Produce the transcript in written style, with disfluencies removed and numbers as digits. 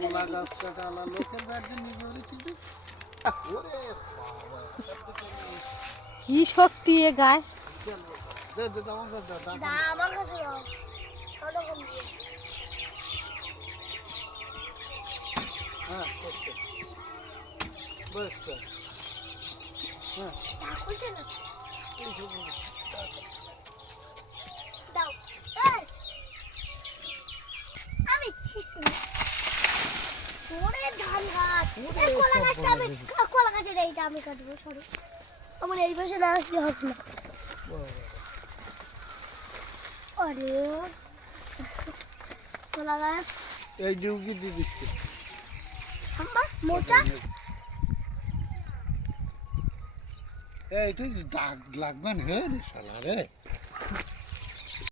কোলা গাছ কাটালা লোকের বাড়িতে নিয়ে গেছি। কি শক্তি এ গায়ে। আমার কাছে দাও। হ্যাঁ বস হ্যাঁ খুলছে না। দাও। আমি ওরে ধান গাছ, এই কলা গাছটা আমি কলা গাছের এইটা আমি কাটবো। সরি, আমার এই পাশে না আসলে হবে না। আরে কলা গাছ এই ডিউকি দিয়ে দিচ্ছি। আমরা মোচা এই তুই দাগ লাগবে না রে শালা রে।